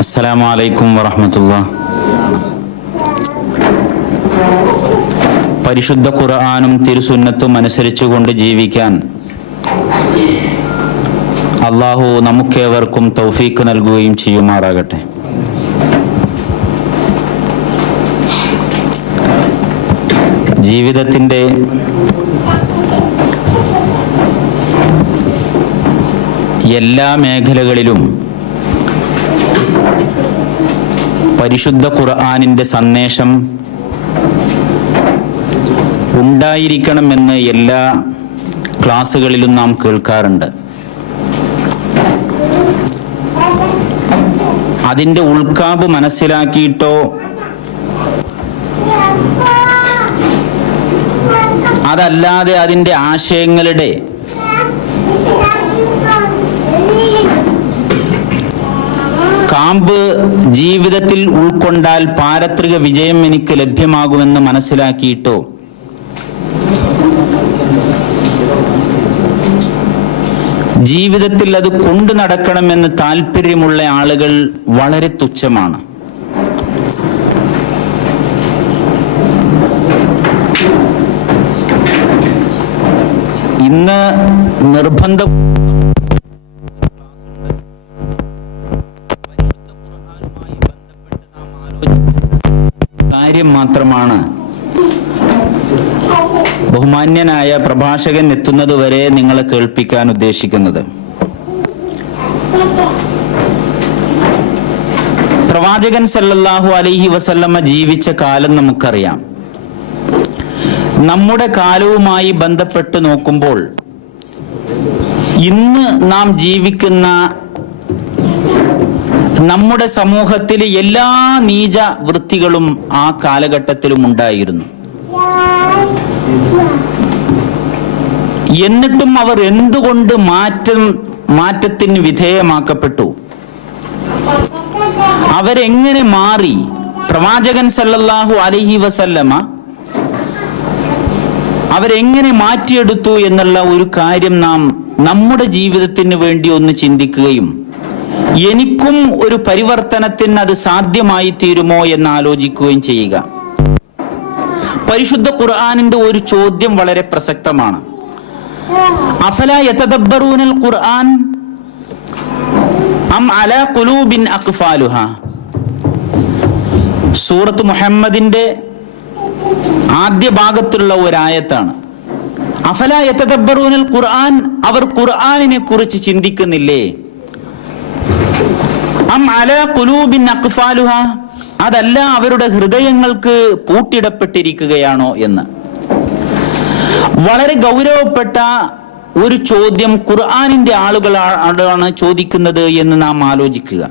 അസ്സലാമു അലൈക്കും വറഹ്മത്തുള്ളാഹി. പരിശുദ്ധ ഖുർആനും തിരുസുന്നത്തും അനുസരിച്ചുകൊണ്ട് ജീവിക്കാൻ അള്ളാഹു നമുക്കേവർക്കും തൗഫീക്ക് നൽകുകയും ചെയ്യുമാറാകട്ടെ. ജീവിതത്തിൻ്റെ എല്ലാ മേഖലകളിലും പരിശുദ്ധ ഖുർആനിൻ്റെ സന്ദേശം ഉണ്ടായിരിക്കണമെന്ന് എല്ലാ ക്ലാസ്സുകളിലും നാം കേൾക്കാറുണ്ട്. അതിൻ്റെ ഉൾക്കാമ്പ് മനസ്സിലാക്കിയിട്ടോ അതല്ലാതെ അതിൻ്റെ ആശയങ്ങളുടെ കാമ്പ് ജീവിതത്തിൽ ഉൾക്കൊണ്ടാൽ പാരത്രിക വിജയം എനിക്ക് ലഭ്യമാകുമെന്ന് മനസ്സിലാക്കിയിട്ടോ ജീവിതത്തിൽ അത് കൊണ്ടു നടക്കണമെന്ന് താല്പര്യമുള്ള ആളുകൾ വളരെ തുച്ഛമാണ്. ഇന്ന് നിർബന്ധം കാര്യം മാത്രമാണ് ബഹുമാന്യനായ പ്രഭാഷകൻ എത്തുന്നതുവരെ നിങ്ങളെ കേൾപ്പിക്കാൻ ഉദ്ദേശിക്കുന്നത്. പ്രവാചകൻ സല്ലല്ലാഹു അലൈഹി വസല്ലമ ജീവിച്ച കാലം നമുക്കറിയാം. നമ്മുടെ കാലവുമായി ബന്ധപ്പെട്ട് നോക്കുമ്പോൾ ഇന്ന് നാം ജീവിക്കുന്ന നമ്മുടെ സമൂഹത്തിലെ എല്ലാ നീച വൃത്തികളും ആ കാലഘട്ടത്തിലും ഉണ്ടായിരുന്നു. എന്നിട്ടും അവർ എന്തുകൊണ്ട് മാറ്റത്തിന് വിധേയമാക്കപ്പെട്ടു? അവരെങ്ങനെ മാറി? പ്രവാചകൻ സല്ലല്ലാഹു അലൈഹി വസല്ലമ അവരെങ്ങനെ മാറ്റിയെടുത്തു എന്നുള്ള ഒരു കാര്യം നാം നമ്മുടെ ജീവിതത്തിന് വേണ്ടി ഒന്ന് ചിന്തിക്കുകയും എനിക്കും ഒരു പരിവർത്തനത്തിന് അത് സാധ്യമായി തീരുമോ എന്ന് ആലോചിക്കുകയും ചെയ്യുക. പരിശുദ്ധ ഖുർആനിന്റെ ഒരു ചോദ്യം വളരെ പ്രസക്തമാണ്. അഫലാ യതദബ്ബറൂനൽ ഖുർആൻ അം അലാ ഖുലൂബിൻ അഖ്ഫാലുഹാ. സൂറത്ത് മുഹമ്മദിന്റെ ആദ്യ ഭാഗത്തുള്ള ഒരായത്താണ്. അഫലാ യതദബ്ബറൂനൽ ഖുർആൻ, അവർ ഖുർആനിനെ കുറിച്ച് ചിന്തിക്കുന്നില്ലേ? അം അലാ ഖുലൂബിൻ അഖ്ഫാലുഹാ, അതല്ല അവരുടെ ഹൃദയങ്ങൾക്ക് പൂട്ടിടപ്പെട്ടിരിക്കുകയാണോ എന്ന്. വളരെ ഗൗരവപ്പെട്ട ഒരു ചോദ്യം ഖുർആനിന്റെ ആളുകളാണ് ചോദിക്കുന്നത് എന്ന് നാം ആലോചിക്കുക.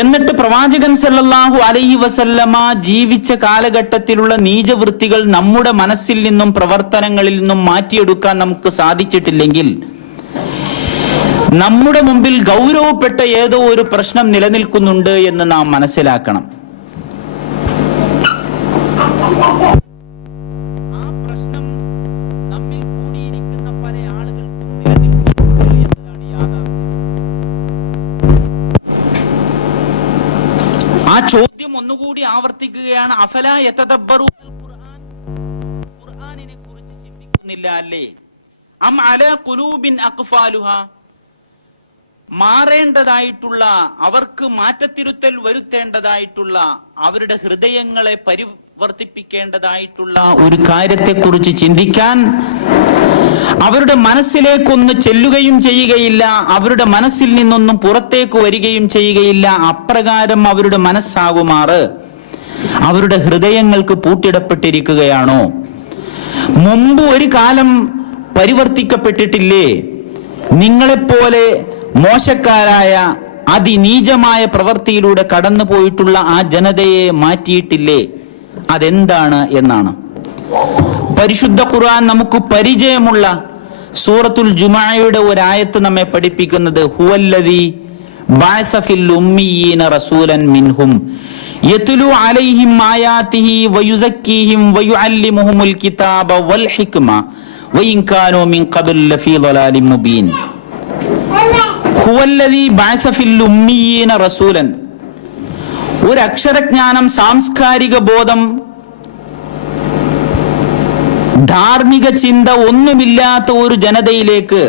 എന്നിട്ട് പ്രവാചകൻ സല്ലല്ലാഹു അലൈഹി വസല്ലമ ജീവിച്ച കാലഘട്ടത്തിലുള്ള നീചവൃത്തികൾ നമ്മുടെ മനസ്സിൽ നിന്നും പ്രവർത്തനങ്ങളിൽ നിന്നും മാറ്റിയെടുക്കാൻ നമുക്ക് സാധിച്ചിട്ടില്ലെങ്കിൽ നമ്മുടെ മുമ്പിൽ ഗൗരവപ്പെട്ട ഏതോ ഒരു പ്രശ്നം നിലനിൽക്കുന്നുണ്ട് എന്ന് നാം മനസ്സിലാക്കണം. ആ പ്രശ്നം നമ്മിൽ കൂടിയിരിക്കുന്ന പല ആളുകൾക്കും നിലനിൽക്കുന്നുണ്ട് എന്നതാണ് യാഥാർത്ഥ്യം. ആ ചോദ്യം ഒന്നുകൂടി ആവർത്തിക്കുകയാണ്. അഫലാ യതദബ്ബറൂനൽ ഖുർആൻ, ഖുർആനിനെ കുറിച്ച് ചിന്തിക്കുന്നില്ല അല്ലേ? അം അലാ ഖുലൂബിൻ അഖ്ഫാലുഹാ, മാറേണ്ടതായിട്ടുള്ള, അവർക്ക് മാറ്റത്തിരുത്തൽ വരുത്തേണ്ടതായിട്ടുള്ള, അവരുടെ ഹൃദയങ്ങളെ പരിവർത്തിപ്പിക്കേണ്ടതായിട്ടുള്ള ഒരു കാര്യത്തെക്കുറിച്ച് ചിന്തിക്കാൻ അവരുടെ മനസ്സിലേക്കൊന്ന് ചെല്ലുകയും ചെയ്യുകയില്ല, അവരുടെ മനസ്സിൽ നിന്നൊന്നും പുറത്തേക്ക് വരികയും ചെയ്യുകയില്ല. അപ്രകാരം അവരുടെ മനസ്സാകുമാറ് അവരുടെ ഹൃദയങ്ങൾക്ക് പൂട്ടിടപ്പെട്ടിരിക്കുകയാണോ? മുമ്പ് ഒരു കാലം പരിവർത്തിക്കപ്പെട്ടിട്ടില്ലേ? നിങ്ങളെപ്പോലെ മോശക്കാരായ അതിനീചമായ പ്രവൃത്തിയിലൂടെ കടന്നു പോയിട്ടുള്ള ആ ജനതയെ മാറ്റിയിട്ടില്ലേ? അതെന്താണ് എന്നാണ് പരിശുദ്ധ ഖുർആൻ നമുക്ക് പരിചയമുള്ള സൂറത്തുൽ ജുമുഅയുടെ ഒരായത്ത് നമ്മെ പഠിപ്പിക്കുന്നത്. ഹുവല്ലദീ ബഅസ ഫിൽ ഉമ്മീയീന റസൂലൻ മിൻഹും യത്ലു അലൈഹിം ആയാതിഹി വയുസക്കീഹിം വയുഅല്ലിമുഹുൽ കിതാബ വൽ ഹിക്മ വഇൻ കാനൂ മിൻ ഖബ്ൽ ലഫീ ളലാലിൻ മുബീൻ. ഹുവല്ലദീ ബഅസ ഫിൽ ഉമ്മീയീന റസൂലൻ, ഒരു അക്ഷരജ്ഞാനം, സാംസ്കാരിക ബോധം, ധാർമ്മിക ചിന്ത ഒന്നുമില്ലാത്ത ഒരു ജനതയിലേക്ക്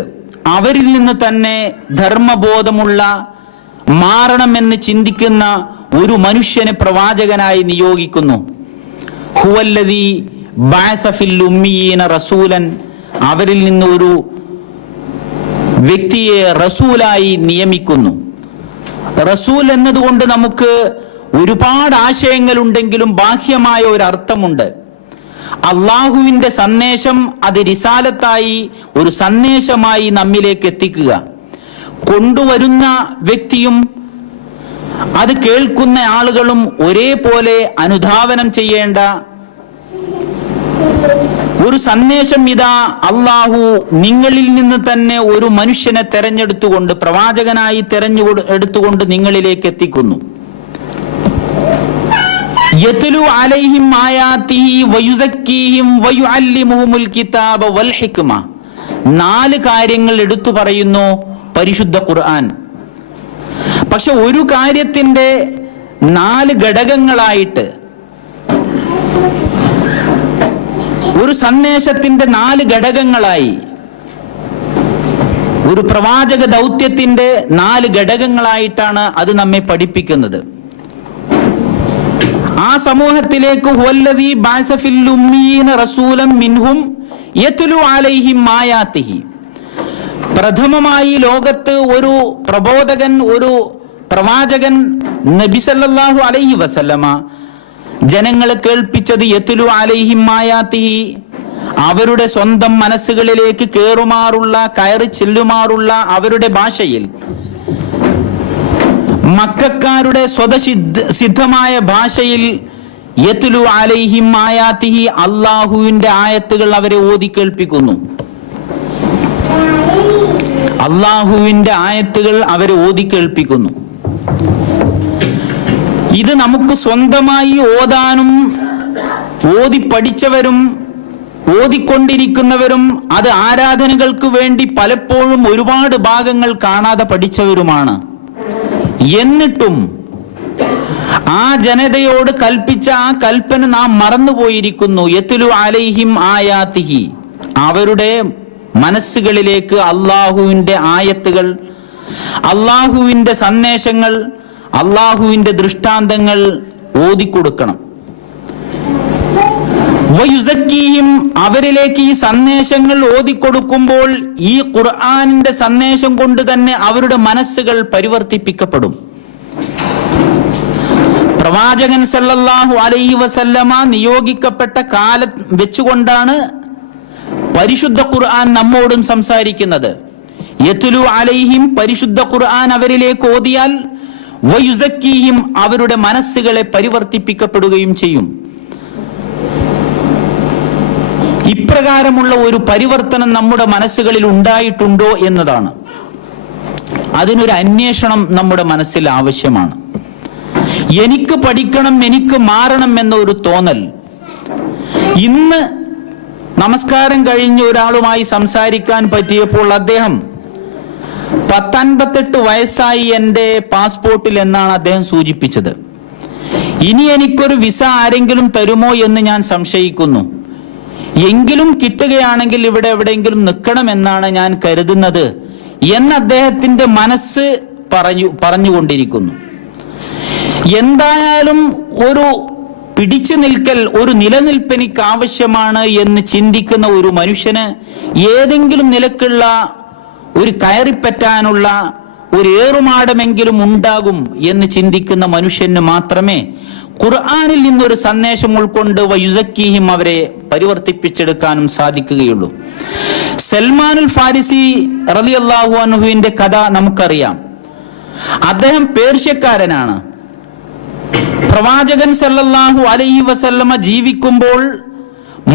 അവരിൽ നിന്ന് തന്നെ ധർമ്മബോധമുള്ള, മാറണമെന്ന് ചിന്തിക്കുന്ന ഒരു മനുഷ്യനെ പ്രവാചകനായി നിയോഗിക്കുന്നു. ഹുവല്ലദീ ബഅസ ഫിൽ ഉമ്മീയീന റസൂലൻ, അവരിൽ നിന്ന് ഒരു വ്യക്തിയെ റസൂലായി നിയമിക്കുന്നു. റസൂൽ എന്നതുകൊണ്ട് നമുക്ക് ഒരുപാട് ആശയങ്ങളുണ്ടെങ്കിലും ബാഹ്യമായ ഒരു അർത്ഥമുണ്ട്. അള്ളാഹുവിന്റെ സന്ദേശം അത് റിസാലത്തായി, ഒരു സന്ദേശമായി നമ്മിലേക്ക് എത്തിക്കുക. കൊണ്ടുവരുന്ന വ്യക്തിയും അത് കേൾക്കുന്ന ആളുകളും ഒരേപോലെ അനുധാവനം ചെയ്യേണ്ട ഒരു സന്ദേശം. ഇതാ അള്ളാഹു നിങ്ങളിൽ നിന്ന് തന്നെ ഒരു മനുഷ്യനെ തെരഞ്ഞെടുത്തുകൊണ്ട്, പ്രവാചകനായി തെരഞ്ഞെടുത്തുകൊണ്ട് നിങ്ങളിലേക്ക് എത്തിക്കുന്നു. യത്ലു അലൈഹിം ആയാതിഹി വയുസക്കീഹിം വയുഅല്ലിമുഹുൽ കിതാബ വൽ ഹിക്മ. 4 കാര്യങ്ങൾ എടുത്തു പറയുന്നു പരിശുദ്ധ ഖുർആൻ. പക്ഷെ ഒരു കാര്യത്തിന്റെ 4 ഘടകങ്ങളായിട്ട്, ഒരു സന്ദേശത്തിന്റെ 4 ഘടകങ്ങളായി, ഒരു പ്രവാചക ദൗത്യത്തിന്റെ 4 ഘടകങ്ങളായിട്ടാണ് അത് നമ്മെ പഠിപ്പിക്കുന്നത്. ആ സമൂഹത്തിലേക്ക് ഹുവല്ലദീ ബഅസ ഫിൽ ഉമ്മീന റസൂലൻ മിൻഹും യത്ലു അലൈഹിം ആയാതിഹി. പ്രഥമമായി ലോകത്ത് ഒരു പ്രബോധകൻ, ഒരു പ്രവാചകൻ നബി സല്ലല്ലാഹു അലൈഹി വസല്ലമ ജനങ്ങളെ കേൾപ്പിച്ചത് യത്ലു അലൈഹിം ആയാതിഹി, അവരുടെ സ്വന്തം മനസ്സുകളിലേക്ക് കയറി ചെല്ലുമാറുള്ള അവരുടെ ഭാഷയിൽ, മക്കക്കാരുടെ സ്വതസിദ്ധമായ ഭാഷയിൽ യത്ലു അലൈഹിം ആയാതിഹി, അള്ളാഹുവിന്റെ ആയത്തുകൾ അവരെ ഓതി കേൾപ്പിക്കുന്നു. അള്ളാഹുവിന്റെ ആയത്തുകൾ അവരെ ഓതി കേൾപ്പിക്കുന്നു. ഇത് നമുക്ക് സ്വന്തമായി ഓതാനും, ഓതി പഠിച്ചവരും ഓതിക്കൊണ്ടിരിക്കുന്നവരും അത് ആരാധനകൾക്ക് വേണ്ടി പലപ്പോഴും ഒരുപാട് ഭാഗങ്ങൾ കാണാതെ പഠിച്ചവരുമാണ്. എന്നിട്ടും ആ ജനതയോട് കൽപ്പിച്ച ആ കൽപ്പന നാം മറന്നുപോയിരിക്കുന്നു. യത്ലു അലൈഹിം ആയാതിഹി, അവരുടെ മനസ്സുകളിലേക്ക് അള്ളാഹുവിന്റെ ആയത്തുകൾ, അള്ളാഹുവിന്റെ സന്ദേശങ്ങൾ, അള്ളാഹുവിന്റെ ദൃഷ്ടാന്തങ്ങൾ ഓതിക്കൊടുക്കണം. വയുസക്കീഹിം, അവരിലേക്ക് ഈ സന്ദേശങ്ങൾ ഓതിക്കൊടുക്കുമ്പോൾ ഈ ഖുർആനിന്റെ സന്ദേശം കൊണ്ട് തന്നെ അവരുടെ മനസ്സുകൾ പരിവർത്തിപ്പിക്കപ്പെടും. പ്രവാചകൻ സല്ലല്ലാഹു അലൈഹി വസല്ലമ നിയോഗിക്കപ്പെട്ട കാലം വെച്ചുകൊണ്ടാണ് പരിശുദ്ധ ഖുർആൻ നമ്മോടും സംസാരിക്കുന്നത്. യത്ലു അലൈഹിം, പരിശുദ്ധ ഖുർആൻ അവരിലേക്ക് ഓതിയാൽ, വയുസക്കീഹിം, അവരുടെ മനസ്സുകളെ പരിവർത്തിപ്പിക്കപ്പെടുകയും ചെയ്യും. ഇപ്രകാരമുള്ള ഒരു പരിവർത്തനം നമ്മുടെ മനസ്സുകളിൽ ഉണ്ടായിട്ടുണ്ടോ എന്നതാണ്. അതിനൊരു അന്വേഷണം നമ്മുടെ മനസ്സിൽ ആവശ്യമാണ്. എനിക്ക് പഠിക്കണം, എനിക്ക് മാറണം എന്ന ഒരു തോന്നൽ. ഇന്ന് നമസ്കാരം കഴിഞ്ഞ് ഒരാളുമായി സംസാരിക്കാൻ പറ്റിയപ്പോൾ അദ്ദേഹം 58 വയസ്സായി എൻ്റെ പാസ്പോർട്ടിൽ എന്നാണ് അദ്ദേഹം സൂചിപ്പിച്ചത്. ഇനി എനിക്കൊരു വിസ ആരെങ്കിലും തരുമോ എന്ന് ഞാൻ സംശയിക്കുന്നു. എങ്കിലും കിട്ടുകയാണെങ്കിൽ ഇവിടെ എവിടെയെങ്കിലും നിൽക്കണമെന്നാണ് ഞാൻ കരുതുന്നത് എന്ന് അദ്ദേഹത്തിന്റെ മനസ്സ് പറഞ്ഞുകൊണ്ടിരിക്കുന്നു. എന്തായാലും ഒരു പിടിച്ചു നിൽക്കൽ, ഒരു നിലനിൽപ്പെനിക്ക് ആവശ്യമാണ് എന്ന് ചിന്തിക്കുന്ന ഒരു മനുഷ്യന് ഏതെങ്കിലും നിലക്കുള്ള ഒരു കയറിപ്പറ്റാനുള്ള ഒരു ഏറുമാടമെങ്കിലും ഉണ്ടാകും എന്ന് ചിന്തിക്കുന്ന മനുഷ്യന് മാത്രമേ ഖുർആനിൽ നിന്നൊരു സന്ദേശം ഉൾക്കൊണ്ട് വയുസക്കീഹിം, അവരെ പരിവർത്തിപ്പിച്ചെടുക്കാനും സാധിക്കുകയുള്ളൂ. സൽമാനുൽ ഫാരിസി റളിയല്ലാഹു അൻഹുവിന്റെ കഥ നമുക്കറിയാം. അദ്ദേഹം പേർഷ്യക്കാരനാണ്. പ്രവാചകൻ സല്ലല്ലാഹു അലൈഹി വസല്ലമ ജീവിക്കുമ്പോൾ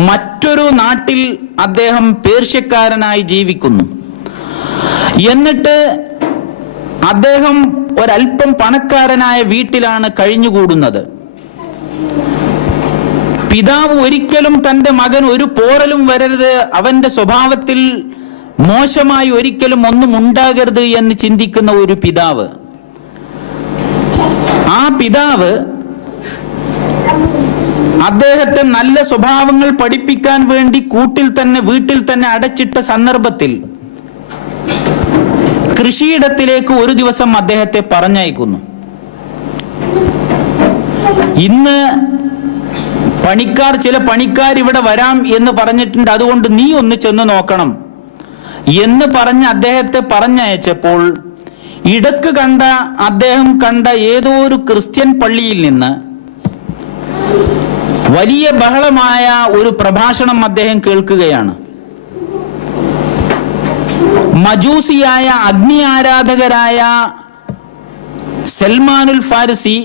മറ്റൊരു നാട്ടിൽ അദ്ദേഹം പേർഷ്യക്കാരനായി ജീവിക്കുന്നു. എന്നിട്ട് അദ്ദേഹം ഒരല്പം പണക്കാരനായ വീട്ടിലാണ് കഴിഞ്ഞുകൂടുന്നത്. പിതാവ് ഒരിക്കലും തന്റെ മകൻ ഒരു പോറലും വരരുത്, അവന്റെ സ്വഭാവത്തിൽ മോശമായി ഒരിക്കലും ഒന്നും ഉണ്ടാകരുത് എന്ന് ചിന്തിക്കുന്ന ഒരു പിതാവ്, ആ പിതാവ് അദ്ദേഹത്തെ നല്ല സ്വഭാവങ്ങൾ പഠിപ്പിക്കാൻ വേണ്ടി വീട്ടിൽ തന്നെ അടച്ചിട്ട സന്ദർഭത്തിൽ കൃഷിയിടത്തിലേക്ക് ഒരു ദിവസം അദ്ദേഹത്തെ പറഞ്ഞയക്കുന്നു. ഇന്ന് ചില പണിക്കാർ ഇവിടെ വരാം എന്ന് പറഞ്ഞിട്ടുണ്ട്, അതുകൊണ്ട് നീ ഒന്ന് ചെന്ന് നോക്കണം എന്ന് പറഞ്ഞ് അദ്ദേഹത്തെ പറഞ്ഞയച്ചപ്പോൾ ഇടക്ക് അദ്ദേഹം കണ്ട ഏതോ ഒരു ക്രിസ്ത്യൻ പള്ളിയിൽ നിന്ന് വലിയ ബഹളമായ ഒരു പ്രഭാഷണം അദ്ദേഹം കേൾക്കുകയാണ്. മജൂസിയായ അഗ്നി ആരാധകരായ സൽമാനുൽ ഫാരിസി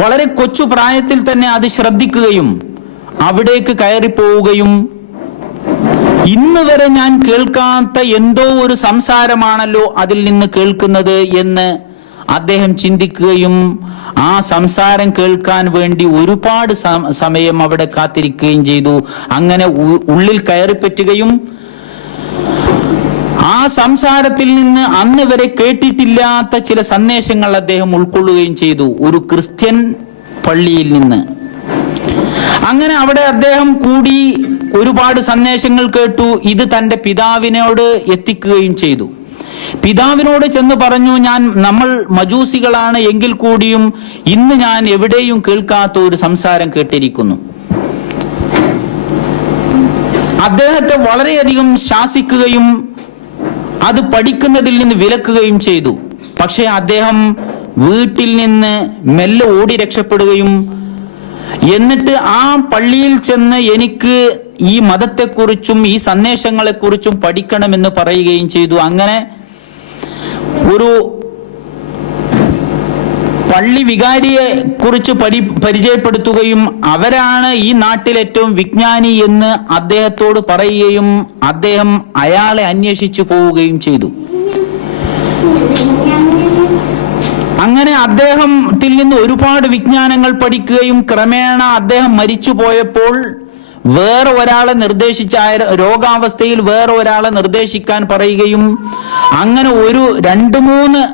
വളരെ കൊച്ചു പ്രായത്തിൽ തന്നെ അത് ശ്രദ്ധിക്കുകയും അവിടേക്ക് കയറിപ്പോവുകയും ഇന്ന് വരെ ഞാൻ കേൾക്കാത്ത എന്തോ ഒരു സംസാരമാണല്ലോ അതിൽ നിന്ന് കേൾക്കുന്നത് എന്ന് അദ്ദേഹം ചിന്തിക്കുകയും ആ സംസാരം കേൾക്കാൻ വേണ്ടി ഒരുപാട് സമയം അവിടെ കാത്തിരിക്കുകയും ചെയ്തു. അങ്ങനെ ഉള്ളിൽ കയറിപ്പറ്റുകയും ആ സംസാരത്തിൽ നിന്ന് അന്ന് വരെ കേട്ടിട്ടില്ലാത്ത ചില സന്ദേശങ്ങൾ അദ്ദേഹം ഉൾക്കൊള്ളുകയും ചെയ്തു ഒരു ക്രിസ്ത്യൻ പള്ളിയിൽ നിന്ന്. അങ്ങനെ അവിടെ അദ്ദേഹം കൂടി ഒരുപാട് സന്ദേശങ്ങൾ കേട്ടു. ഇത് തന്റെ പിതാവിനോട് എത്തിക്കുകയും ചെയ്തു. പിതാവിനോട് ചെന്ന് പറഞ്ഞു, നമ്മൾ മജൂസികളാണ് എങ്കിൽ കൂടിയും ഇന്ന് ഞാൻ എവിടെയും കേൾക്കാത്ത ഒരു സംസാരം കേട്ടിരിക്കുന്നു. അദ്ദേഹത്തെ വളരെയധികം ശാസിക്കുകയും അത് പഠിക്കുന്നതിൽ നിന്ന് വിലക്കുകയും ചെയ്തു. പക്ഷേ അദ്ദേഹം വീട്ടിൽ നിന്ന് മെല്ലെ ഓടി രക്ഷപ്പെടുകയും എന്നിട്ട് ആ പള്ളിയിൽ ചെന്ന് എനിക്ക് ഈ മതത്തെക്കുറിച്ചും ഈ സന്ദേശങ്ങളെക്കുറിച്ചും പഠിക്കണമെന്ന് പറയുകയും ചെയ്തു. അങ്ങനെ ഒരു പള്ളി വികാരിയെ കുറിച്ച് പരിചയപ്പെടുത്തുകയും അവരാണ് ഈ നാട്ടിൽ ഏറ്റവും വിജ്ഞാനി എന്ന് അദ്ദേഹത്തോട് പറയുകയും അദ്ദേഹം അയാളെ അന്വേഷിച്ചു പോവുകയും ചെയ്തു. അങ്ങനെ അദ്ദേഹത്തിൽ നിന്ന് ഒരുപാട് വിജ്ഞാനങ്ങൾ പഠിക്കുകയും ക്രമേണ അദ്ദേഹം മരിച്ചു പോയപ്പോൾ വേറെ ഒരാളെ രോഗാവസ്ഥയിൽ വേറെ ഒരാളെ നിർദ്ദേശിക്കാൻ പറയുകയും അങ്ങനെ 2-3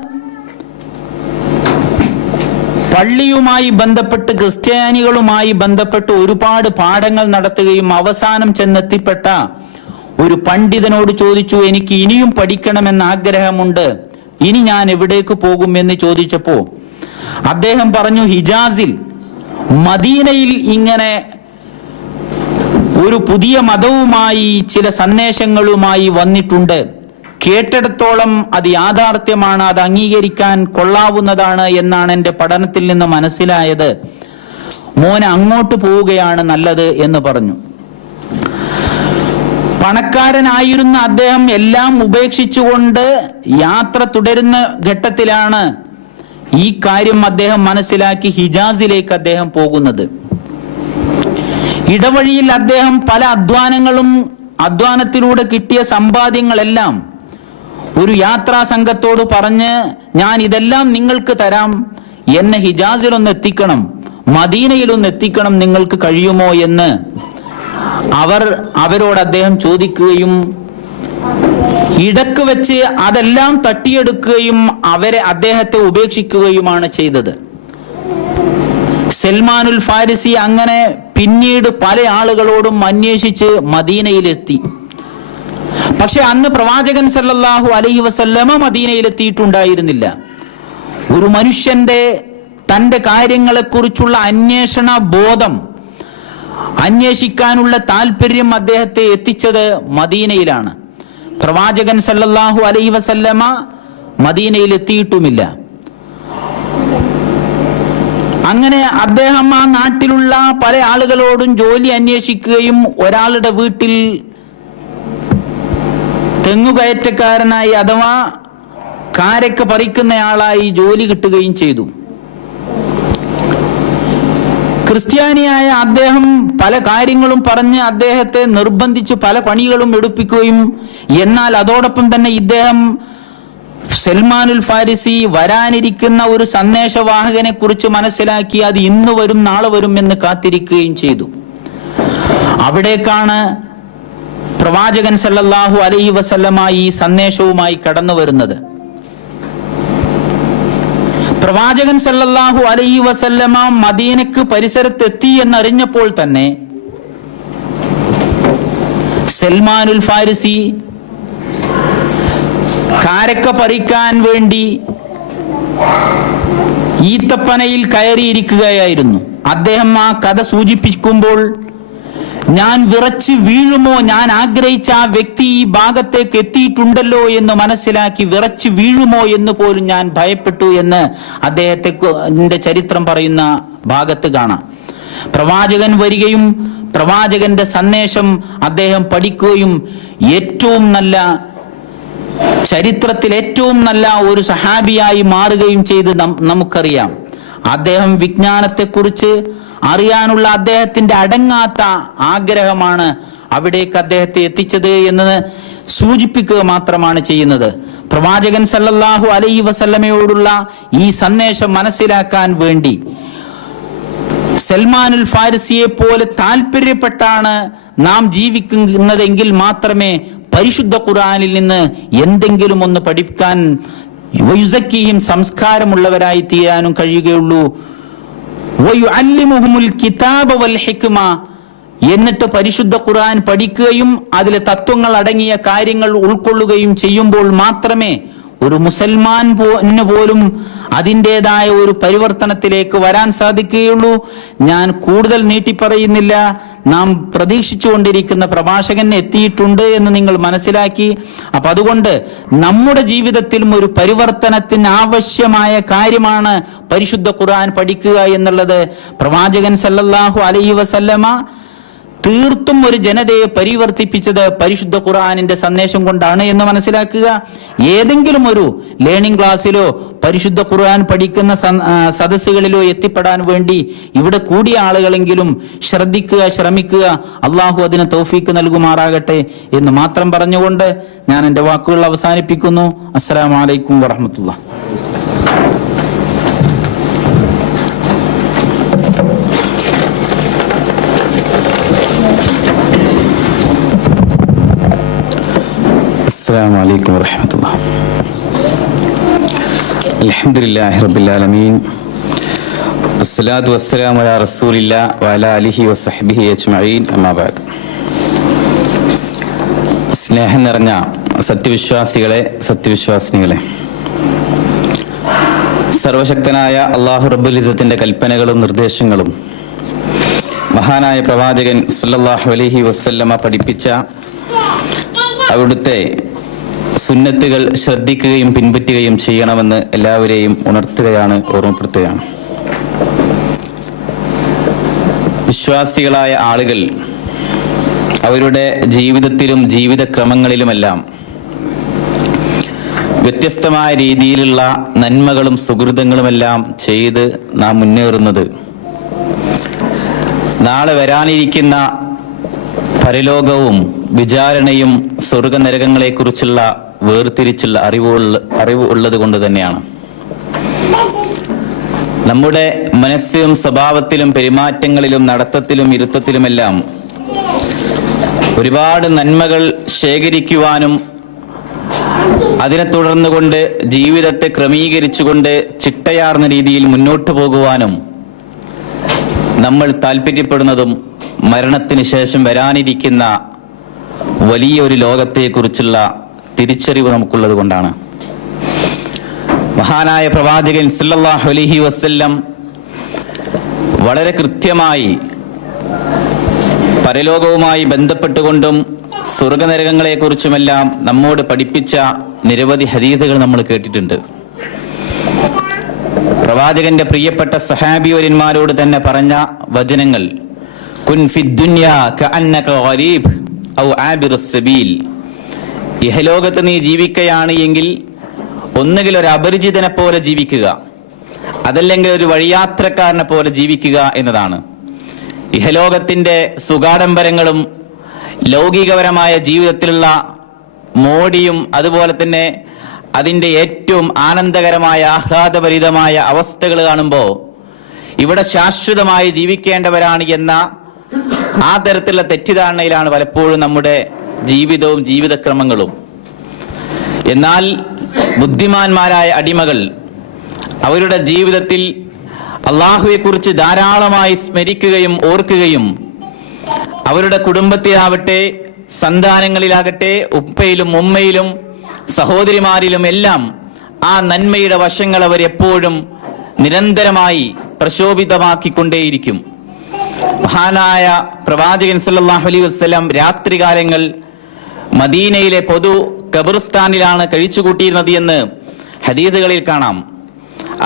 പള്ളിയുമായി ബന്ധപ്പെട്ട് ക്രിസ്ത്യാനികളുമായി ബന്ധപ്പെട്ട് ഒരുപാട് പാഠങ്ങൾ നടത്തുകയും അവസാനം ചെന്നെത്തിപ്പെട്ട ഒരു പണ്ഡിതനോട് ചോദിച്ചു, എനിക്ക് ഇനിയും പഠിക്കണമെന്ന് ആഗ്രഹമുണ്ട്, ഇനി ഞാൻ എവിടേക്ക് പോകും എന്ന് ചോദിച്ചപ്പോ അദ്ദേഹം പറഞ്ഞു, ഹിജാസിൽ മദീനയിൽ ഇങ്ങനെ ഒരു പുതിയ മതവുമായി ചില സന്ദേശങ്ങളുമായി വന്നിട്ടുണ്ട്, കേട്ടിടത്തോളം അത് യാഥാർത്ഥ്യമാണ്, അത് അംഗീകരിക്കാൻ കൊള്ളാവുന്നതാണ് എന്നാണ് എൻ്റെ പഠനത്തിൽ നിന്ന് മനസ്സിലായത്, മോനെ അങ്ങോട്ട് പോവുകയാണ് നല്ലത് എന്ന് പറഞ്ഞു. പണക്കാരനായിരുന്ന അദ്ദേഹം എല്ലാം ഉപേക്ഷിച്ചുകൊണ്ട് യാത്ര തുടരുന്ന ഘട്ടത്തിലാണ് ഈ കാര്യം അദ്ദേഹം മനസ്സിലാക്കി ഹിജാസിലേക്ക് അദ്ദേഹം പോകുന്നത്. ഇടവഴിയിൽ അദ്ദേഹം പല അധ്വാനത്തിലൂടെ കിട്ടിയ സമ്പാദ്യങ്ങളെല്ലാം ഒരു യാത്രാ സംഘത്തോട് പറഞ്ഞ്, ഞാൻ ഇതെല്ലാം നിങ്ങൾക്ക് തരാം, എന്നെ ഹിജാസിലൊന്ന് എത്തിക്കണം, മദീനയിലൊന്ന് എത്തിക്കണം, നിങ്ങൾക്ക് കഴിയുമോ എന്ന് അവരോട് അദ്ദേഹം ചോദിക്കുകയും ഇടക്ക് വെച്ച് അതെല്ലാം തട്ടിയെടുക്കുകയും അദ്ദേഹത്തെ ഉപേക്ഷിക്കുകയുമാണ് ചെയ്തത്. സൽമാനുൽ ഫാരിസി അങ്ങനെ പിന്നീട് പല ആളുകളോടും അന്വേഷിച്ച് മദീനയിലെത്തി. പക്ഷെ അന്ന് പ്രവാചകൻ സല്ലല്ലാഹു അലൈഹി വസല്ലമ മദീനയിലെത്തിയിട്ടുണ്ടായിരുന്നില്ല. ഒരു മനുഷ്യന്റെ തന്റെ കാര്യങ്ങളെക്കുറിച്ചുള്ള അന്വേഷണ ബോധം, അന്വേഷിക്കാനുള്ള താല്പര്യം അദ്ദേഹത്തെ എത്തിച്ചത് മദീനയിലാണ്. പ്രവാചകൻ സല്ലല്ലാഹു അലൈഹി വസല്ലമ മദീനയിൽ എത്തിയിട്ടുമില്ല. അങ്ങനെ അദ്ദേഹം ആ നാട്ടിലുള്ള പല ആളുകളോടും ജോലി അന്വേഷിക്കുകയും ഒരാളുടെ വീട്ടിൽ തെങ്ങുകയറ്റക്കാരനായി അഥവാ കാരക്ക പറിക്കുന്നയാളായി ജോലി കിട്ടുകയും ചെയ്തു. ക്രിസ്ത്യാനിയായ അദ്ദേഹം പല കാര്യങ്ങളും പറഞ്ഞ് അദ്ദേഹത്തെ നിർബന്ധിച്ച് പല പണികളും എടുപ്പിക്കുകയും, എന്നാൽ അതോടൊപ്പം തന്നെ ഇദ്ദേഹം സൽമാനുൽ ഫാരിസി വരാനിരിക്കുന്ന ഒരു സന്ദേശവാഹകനെ കുറിച്ച് മനസ്സിലാക്കി അത് ഇന്ന് വരും നാളെ വരും എന്ന് കാത്തിരിക്കുകയും ചെയ്തു. അവിടേക്കാണ് പ്രവാചകൻ സല്ലല്ലാഹു അലൈഹി വസല്ലമ ഈ സന്ദേശവുമായി കടന്നു വരുന്നത്. പ്രവാചകൻ സല്ലല്ലാഹു അലൈഹി വസല്ലമ മദീനക്ക് പരിസരത്തെത്തി എന്നറിഞ്ഞപ്പോൾ തന്നെ സൽമാനുൽ ഫാരിസി കാരക്ക പറിക്കാൻ വേണ്ടി ഈത്തപ്പനയിൽ കയറിയിരിക്കുകയായിരുന്നു. അദ്ദേഹം ആ കഥ സൂചിപ്പിക്കുമ്പോൾ ഞാൻ വിറച്ച് വീഴുമോ, ഞാൻ ആഗ്രഹിച്ച ആ വ്യക്തി ഈ ഭാഗത്തേക്ക് എത്തിയിട്ടുണ്ടല്ലോ എന്ന് മനസ്സിലാക്കി വിറച്ച് വീഴുമോ എന്ന് പോലും ഞാൻ ഭയപ്പെട്ടു എന്ന് അദ്ദേഹത്തിന്റെ ചരിത്രം പറയുന്ന ഭാഗത്ത് കാണാം. പ്രവാചകൻ വരികയും പ്രവാചകന്റെ സന്ദേശം അദ്ദേഹം പഠിക്കുകയും ഏറ്റവും നല്ല ചരിത്രത്തിൽ ഏറ്റവും നല്ല ഒരു സഹാബിയായി മാറുകയും ചെയ്ത് നമുക്കറിയാം. അദ്ദേഹം വിജ്ഞാനത്തെക്കുറിച്ച് അറിയാനുള്ള അദ്ദേഹത്തിന്റെ അടങ്ങാത്ത ആഗ്രഹമാണ് അവിടേക്ക് അദ്ദേഹത്തെ എത്തിച്ചത് എന്ന് സൂചിപ്പിക്കുക മാത്രമാണ് ചെയ്യുന്നത്. പ്രവാചകൻ സല്ലല്ലാഹു അലൈഹി വസല്ലമയോടുള്ള ഈ സന്ദേശം മനസ്സിലാക്കാൻ വേണ്ടി സൽമാനുൽ ഫാരിസിയെ പോലെ താല്പര്യപ്പെട്ടാണ് നാം ജീവിക്കുന്നതെങ്കിൽ മാത്രമേ പരിശുദ്ധ ഖുർആനിൽ നിന്ന് എന്തെങ്കിലും ഒന്ന് പഠിക്കാൻ വയുസക്കിയും സംസ്കാരമുള്ളവരായി തീരാനും കഴിയുകയുള്ളൂ. വയുഅല്ലിമുഹുൽ കിതാബ വൽ ഹിക്മ, എന്നിട്ട് പരിശുദ്ധ ഖുർആൻ പഠിക്കുകയും അതിലെ തത്വങ്ങൾ അടങ്ങിയ കാര്യങ്ങൾ ഉൾക്കൊള്ളുകയും ചെയ്യുമ്പോൾ മാത്രമേ ഒരു മുസൽമാൻ പോലും അതിൻ്റെതായ ഒരു പരിവർത്തനത്തിലേക്ക് വരാൻ സാധിക്കുകയുള്ളൂ. ഞാൻ കൂടുതൽ നീട്ടിപ്പറയുന്നില്ല. നാം പ്രതീക്ഷിച്ചുകൊണ്ടിരിക്കുന്ന പ്രഭാഷകൻ എത്തിയിട്ടുണ്ട് എന്ന് നിങ്ങൾ മനസ്സിലാക്കി. അപ്പൊ അതുകൊണ്ട് നമ്മുടെ ജീവിതത്തിലും ഒരു പരിവർത്തനത്തിന് ആവശ്യമായ കാര്യമാണ് പരിശുദ്ധ ഖുർആൻ പഠിക്കുക എന്നുള്ളത്. പ്രവാചകൻ സല്ലല്ലാഹു അലൈഹി വസല്ലമ തീർത്തും ഒരു ജനതയെ പരിവർത്തിപ്പിച്ചത് പരിശുദ്ധ ഖുർആനിന്റെ സന്ദേശം കൊണ്ടാണ് എന്ന് മനസ്സിലാക്കുക. ഏതെങ്കിലും ഒരു ലേണിംഗ് ക്ലാസ്സിലോ പരിശുദ്ധ ഖുർആൻ പഠിക്കുന്ന സദസ്സുകളിലോ എത്തിപ്പെടാൻ വേണ്ടി ഇവിടെ കൂടിയ ആളുകളെങ്കിലും ശ്രമിക്കുക. അള്ളാഹു അതിന് തൗഫീക്ക് നൽകുമാറാകട്ടെ എന്ന് മാത്രം പറഞ്ഞുകൊണ്ട് ഞാൻ എൻ്റെ വാക്കുകൾ അവസാനിപ്പിക്കുന്നു. അസ്സലാമു അലൈക്കും വറഹ്മത്തുള്ളാഹി. السلام عليكم ورحمة الله. الحمد لله رب العالمين والصلاة والسلام على رسول الله وعلى آله وصحبه أجمعين أما بعد. സ്നേഹം നിറഞ്ഞ സത്യവിശ്വാസിനികളെ, സർവശക്തനായ അല്ലാഹു റബ്ബുൽ ഇസ്സത്തിന്റെ കൽപ്പനകളും നിർദ്ദേശങ്ങളും മഹാനായ പ്രവാചകൻ സല്ലല്ലാഹു അലൈഹി വസല്ലമ പഠിപ്പിച്ച അവിടുത്തെ സുന്നത്തുകൾ ശ്രദ്ധിക്കുകയും പിൻപറ്റുകയും ചെയ്യണമെന്ന് എല്ലാവരെയും ഓർമ്മപ്പെടുത്തുകയാണ്. വിശ്വാസികളായ ആളുകൾ അവരുടെ ജീവിതത്തിലും ജീവിതക്രമങ്ങളിലുമെല്ലാം വ്യത്യസ്തമായ രീതിയിലുള്ള നന്മകളും സുഹൃതങ്ങളുമെല്ലാം ചെയ്ത് നാം മുന്നേറുന്നത് നാളെ വരാനിരിക്കുന്ന പരലോകവും വിചാരണയും സ്വർഗനരകങ്ങളെ കുറിച്ചുള്ള വേർതിരിച്ചുള്ള അറിവ് ഉള്ളത് കൊണ്ട് തന്നെയാണ്. നമ്മുടെ മനസ്സിലും സ്വഭാവത്തിലും പെരുമാറ്റങ്ങളിലും നടത്തത്തിലും ഇരുത്തത്തിലുമെല്ലാം ഒരുപാട് നന്മകൾ ശേഖരിക്കുവാനും അതിനെ തുടർന്നുകൊണ്ട് ജീവിതത്തെ ക്രമീകരിച്ചുകൊണ്ട് ചിട്ടയാർന്ന രീതിയിൽ മുന്നോട്ടു പോകുവാനും നമ്മൾ താല്പര്യപ്പെടുന്നതും മരണത്തിന് ശേഷം വരാനിരിക്കുന്ന വലിയൊരു ലോകത്തെക്കുറിച്ചുള്ള തിരിച്ചറിവ് നമുക്കുള്ളത് കൊണ്ടാണ്. മഹാനായ പ്രവാചകൻ സല്ലല്ലാഹു അലൈഹി വസല്ലം വളരെ കൃത്യമായി പരലോകവുമായി ബന്ധപ്പെട്ടുകൊണ്ടും സ്വർഗനരകങ്ങളെ കുറിച്ചുമെല്ലാം നമ്മോട് പഠിപ്പിച്ച നിരവധി ഹദീസുകൾ നമ്മൾ കേട്ടിട്ടുണ്ട്. പ്രവാചകന്റെ പ്രിയപ്പെട്ട സഹാബിവര്യന്മാരോട് തന്നെ പറഞ്ഞ വചനങ്ങൾ, കുൻ ഫിദ് ദുനിയാ കഅന്നക ഗരീബ് ഔ ആബിറുസ് സബീൽ, ഇഹലോകത്ത് നീ ജീവിക്കുകയാണ് എങ്കിൽ ഒന്നുകിൽ ഒരു അപരിചിതനെ പോലെ ജീവിക്കുക, അതല്ലെങ്കിൽ ഒരു വഴിയാത്രക്കാരനെ പോലെ ജീവിക്കുക എന്നതാണ്. ഇഹലോകത്തിന്റെ സുഖാഡംബരങ്ങളും ലൗകികപരമായ ജീവിതത്തിലുള്ള മോടിയും അതുപോലെ തന്നെ അതിൻ്റെ ഏറ്റവും ആനന്ദകരമായ ആഹ്ലാദഭരിതമായ അവസ്ഥകൾ കാണുമ്പോൾ ഇവിടെ ശാശ്വതമായി ജീവിക്കേണ്ടവരാണ് എന്ന ആ തരത്തിലുള്ള തെറ്റിദ്ധാരണയിലാണ് പലപ്പോഴും നമ്മുടെ ജീവിതവും ജീവിതക്രമങ്ങളും. എന്നാൽ ബുദ്ധിമാന്മാരായ അടിമകൾ അവരുടെ ജീവിതത്തിൽ അള്ളാഹുവെക്കുറിച്ച് ധാരാളമായി സ്മരിക്കുകയും ഓർക്കുകയും അവരുടെ കുടുംബത്തിലാവട്ടെ, സന്താനങ്ങളിലാകട്ടെ, ഉപ്പയിലും ഉമ്മയിലും സഹോദരിമാരിലും എല്ലാം ആ നന്മയുടെ വശങ്ങൾ അവർ എപ്പോഴും നിരന്തരമായി പ്രശോഭിതമാക്കിക്കൊണ്ടേയിരിക്കും. മഹാനായ പ്രവാചകൻ സല്ലല്ലാഹു അലൈഹി വസല്ലം രാത്രികാലങ്ങൾ മദീനയിലെ പൊതു ഖബർസ്ഥാനിലാണ് കഴിച്ചുകൂട്ടിയിരുന്നത് എന്ന് ഹദീസുകളിൽ കാണാം.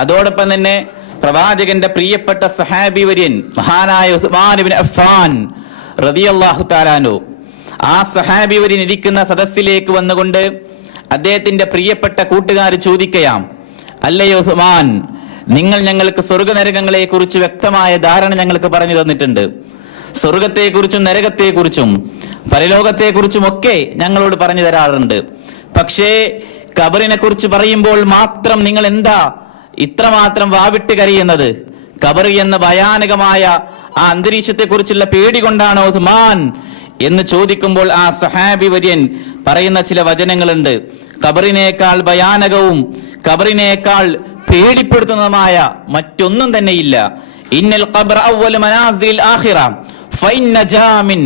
അതോടൊപ്പം തന്നെ പ്രവാചകന്റെ പ്രിയപ്പെട്ട സഹാബി വര്യൻ മഹാനായ ഉസ്മാൻ ഇബ്നു അഫ്ഫാൻ റളിയല്ലാഹു തആല അൻഹു ആ സഹാബി വര്യൻ ഇരിക്കുന്ന സദസ്സിലേക്ക് വന്നുകൊണ്ട് അദ്ദേഹത്തിന്റെ പ്രിയപ്പെട്ട കൂട്ടുകാർ ചോദിക്കുകയാം, അല്ലയോ ഉസ്മാൻ, നിങ്ങൾ ഞങ്ങൾക്ക് സ്വർഗനരകങ്ങളെ കുറിച്ച് വ്യക്തമായ ധാരണ ഞങ്ങൾക്ക് പറഞ്ഞു തന്നിട്ടുണ്ട്. സ്വർഗത്തെക്കുറിച്ചും നരകത്തെക്കുറിച്ചും പരലോകത്തെക്കുറിച്ചും ഒക്കെ ഞങ്ങളോട് പറഞ്ഞു തരാറുണ്ട്. പക്ഷേ ഖബറിനെ കുറിച്ച് പറയുമ്പോൾ മാത്രം നിങ്ങൾ എന്താ ഇത്രമാത്രം വാവിട്ട് കരയുന്നത്? ഖബർ എന്ന ഭയാനകമായ ആ അന്തരീക്ഷത്തെ കുറിച്ചുള്ള പേടി കൊണ്ടാണോ ഉസ്മാൻ എന്ന് ചോദിക്കുമ്പോൾ ആ സഹാബി വര്യൻ പറയുന്ന ചില വചനങ്ങളുണ്ട്. ഖബറിനേക്കാൾ ഭയാനകവും ഖബറിനേക്കാൾ പേടിപ്പെടുത്തുന്നതുമായ മറ്റൊന്നും തന്നെയില്ല. ഇന്നൽ ഖബ്റ അവ്വലു മനാസിലിൽ ആഖിറ ഫഇന്ന ജാമിൻ.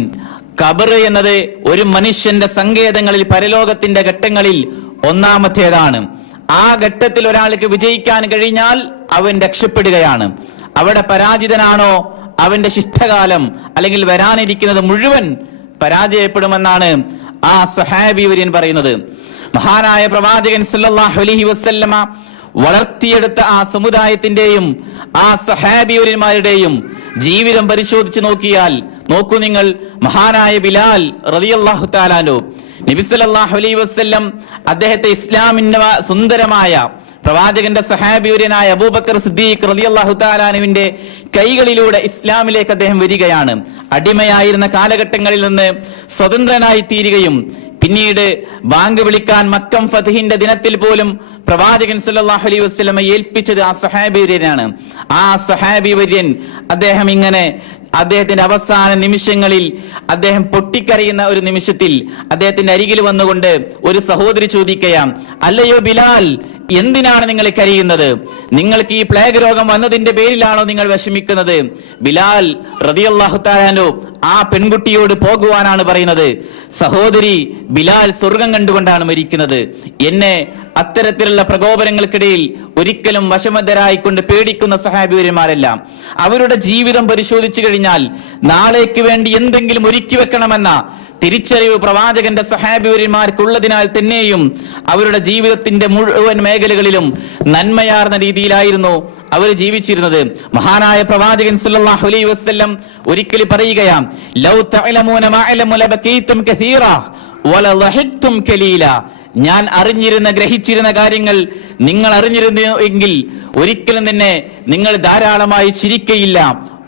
ഖബർ എന്നത് ഒരു മനുഷ്യന്റെ സങ്കേതങ്ങളിൽ, പരലോകത്തിന്റെ ഘട്ടങ്ങളിൽ ഒന്നാമത്തേതാണ്. ആ ഘട്ടത്തിൽ ഒരാൾക്ക് വിജയിക്കാൻ കഴിഞ്ഞാൽ അവൻ രക്ഷപ്പെടുകയാണ്. അവിടെ പരാജിതനാണോ അവന്റെ ശിഷ്ടകാലം അല്ലെങ്കിൽ വരാനിരിക്കുന്നത് മുഴുവൻ പരാജയപ്പെടുമെന്നാണ് ആ സ്വഹാബി വര്യൻ പറയുന്നത്. മഹാനായ പ്രവാചകൻ സല്ലല്ലാഹു അലൈഹി വസല്ലമ വളർത്തിയെടുത്ത ആ സമുദായത്തിന്റെയും ആ സ്വഹാബിവര്യന്മാരുടെയും ജീവിതം പരിശോധിച്ച് നോക്കിയാൽ നോക്കൂ നിങ്ങൾ, മഹാനായ ബിലാൽ റളിയല്ലാഹു തആല അൻഹു നബി സല്ലല്ലാഹു അലൈഹി വസല്ലം അദ്ദേഹത്തെ ഇസ്ലാമിന്റെ സുന്ദരമായ പ്രവാചകന്റെ സഹാബിവര്യനായ അബൂബക്കർ സിദ്ദീഖ് റളിയല്ലാഹു തആല അൻഹുവിന്റെ കൈകളിലൂടെ ഇസ്ലാമിലേക്ക് അദ്ദേഹം വരികയാണ്. അടിമയായിരുന്ന കാലഘട്ടങ്ങളിൽ നിന്ന് സ്വതന്ത്രനായി തീരുകയും പിന്നീട് ബാങ്ക് വിളിക്കാൻ മക്കം ഫത്ഹിന്റെ ദിനത്തിൽ പോലും പ്രവാചകൻ സല്ലല്ലാഹു അലൈഹി വസല്ലമയെ ഏൽപ്പിച്ചത് ആ സ്വഹാബിവര്യനാണ്. ആ സ്വഹാബിവര്യൻ അദ്ദേഹം ഇങ്ങനെ അദ്ദേഹത്തിന്റെ അവസാന നിമിഷങ്ങളിൽ അദ്ദേഹം പൊട്ടിക്കരയുന്ന ഒരു നിമിഷത്തിൽ അദ്ദേഹത്തിന്റെ അരികിൽ വന്നുകൊണ്ട് ഒരു സഹോദരി ചോദിക്കുകയാം, അല്ലയോ ബിലാൽ, എന്തിനാണ് നിങ്ങൾ കരയുന്നത്? നിങ്ങൾക്ക് ഈ പ്ലേഗ് രോഗം വന്നതിന്റെ പേരിലാണോ നിങ്ങൾ വിഷമിക്കുന്നത്? ബിലാൽ റളിയല്ലാഹു തആല അൻഹു ആ പെൺകുട്ടിയോട് പോകുവാനാണ് പറയുന്നത്. സഹോദരി, ബിലാൽ സ്വർഗം കണ്ടുകൊണ്ടാണ് മരിക്കുന്നത്. എന്നെ അത്തരത്തിലുള്ള പ്രകോപനങ്ങൾക്കിടയിൽ ഒരിക്കലും വശമദ്ധരായിക്കൊണ്ട് പേടിക്കുന്ന സഹാബിവര്യന്മാരെല്ലാം അവരുടെ ജീവിതം പരിശോധിച്ചു കഴിഞ്ഞാൽ നാളേക്ക് വേണ്ടി എന്തെങ്കിലും ഒരുക്കി വെക്കണമെന്ന തിരിച്ചറിവ് പ്രവാചകന്റെ സഹാബിവര്യന്മാർക്കുള്ളതിനാൽ തന്നെയും അവരുടെ ജീവിതത്തിന്റെ മുഴുവൻ മേഖലകളിലും നന്മയാർന്ന രീതിയിലായിരുന്നു അവർ ജീവിച്ചിരുന്നത്. മഹാനായ പ്രവാചകൻ സല്ലല്ലാഹു അലൈഹി വസല്ലം ഒരിക്കൽ പറയുകയാണ്, ലൗ തഅലമൂന മാ അലമു ലബകീതും കസീറ വലളഹിഖ്തും ഖലീല. ഞാൻ അറിഞ്ഞിരുന്ന ഗ്രഹിച്ചിരുന്ന കാര്യങ്ങൾ നിങ്ങൾ അറിഞ്ഞിരുന്നു എങ്കിൽ ഒരിക്കലും തന്നെ നിങ്ങൾ ധാരാളമായി ചിരിക്കയില്ല.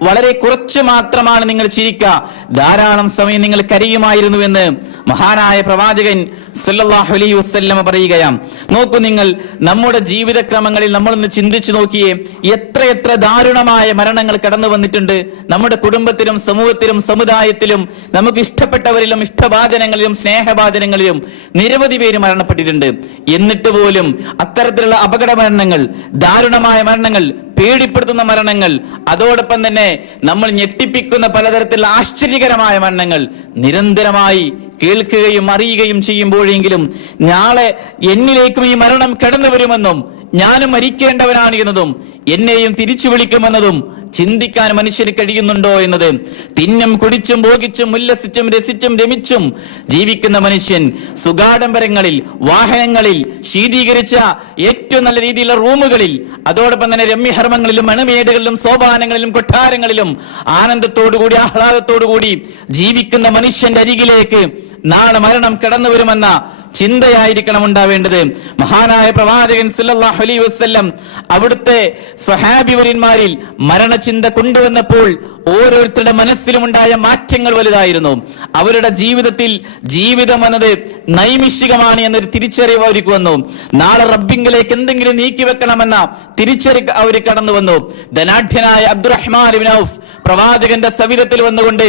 വളരെ കുറച്ച് മാത്രമാണ് നിങ്ങൾ ചിരിക്കുക, ധാരാളം സമയം നിങ്ങൾ കരയുമായിരുന്നുവെന്ന് മഹാനായ പ്രവാചകൻ സല്ലല്ലാഹു അലൈഹി വസല്ലം പറയുകയാണ്. നോക്കൂ നിങ്ങൾ, നമ്മുടെ ജീവിതക്രമങ്ങളിൽ നമ്മളൊന്ന് ചിന്തിച്ചു നോക്കിയേ, എത്രയെത്ര ദാരുണമായ മരണങ്ങൾ കടന്നു വന്നിട്ടുണ്ട്. നമ്മുടെ കുടുംബത്തിലും സമൂഹത്തിലും സമുദായത്തിലും നമുക്ക് ഇഷ്ടപ്പെട്ടവരിലും ഇഷ്ടഭാജനങ്ങളിലും സ്നേഹഭാജനങ്ങളിലും നിരവധി പേര് മരണപ്പെട്ടിട്ടുണ്ട്. എന്നിട്ട് പോലും അത്തരത്തിലുള്ള അപകട മരണങ്ങൾ, ദാരുണമായ മരണങ്ങൾ, പേടിപ്പെടുത്തുന്ന മരണങ്ങൾ, അതോടൊപ്പം തന്നെ നമ്മൾ ഞെട്ടിപ്പിക്കുന്ന പലതരത്തിലുള്ള ആശ്ചര്യകരമായ മരണങ്ങൾ നിരന്തരമായി കേൾക്കുകയും അറിയുകയും ചെയ്യുമ്പോഴെങ്കിലും നാളെ എന്നിലേക്കും ഈ മരണം കടന്നു വരുമെന്നും ഞാനും മരിക്കേണ്ടവനാണ് എന്നതും എന്നെയും തിരിച്ചു വിളിക്കുമെന്നതും ചിന്തിക്കാൻ മനുഷ്യന് കഴിയുന്നുണ്ടോ എന്നത്. തിന്നും കുടിച്ചും ഭോഗിച്ചും ഉല്ലസിച്ചും രസിച്ചും രമിച്ചും ജീവിക്കുന്ന മനുഷ്യൻ സുഗാഡംബരങ്ങളിൽ, വാഹനങ്ങളിൽ, ശീതീകരിച്ച ഏറ്റവും നല്ല രീതിയിലുള്ള റൂമുകളിൽ, അതോടൊപ്പം തന്നെ രമ്യഹർമ്മങ്ങളിലും മണമേടുകളിലും സോപാനങ്ങളിലും കൊട്ടാരങ്ങളിലും ആനന്ദത്തോടുകൂടി ആഹ്ലാദത്തോടുകൂടി ജീവിക്കുന്ന മനുഷ്യന്റെ അരികിലേക്ക് നാളെ മരണം കടന്നു വരുമെന്ന ചിന്തയായിരിക്കണം ഉണ്ടാവേണ്ടത്. മഹാനായ പ്രവാചകൻ സല്ലല്ലാഹു അലൈഹി വസല്ലം അവിടുത്തെ സ്വഹാബിവര്യന്മാരിൽ മരണചിന്ത കൊണ്ടുവന്നപ്പോൾ ഓരോരുത്തരുടെ മനസ്സിലുമുണ്ടായ മാറ്റങ്ങൾ വലുതായിരുന്നു. അവരുടെ ജീവിതത്തിൽ ജീവിതം എന്നത് നൈമിഷികമാണ് എന്നൊരു തിരിച്ചറിവ് അവർക്ക് വന്നു. നാളെ റബ്ബിങ്കിലേക്ക് എന്തെങ്കിലും നീക്കി വെക്കണമെന്ന തിരിച്ചറിവ് അവർ കടന്നു വന്നു. ധനാഢ്യനായ അബ്ദുറഹ്മാൻ ഇബ്നു ഔഫ് പ്രവാചകന്റെ സവിധത്തിൽ വന്നുകൊണ്ട്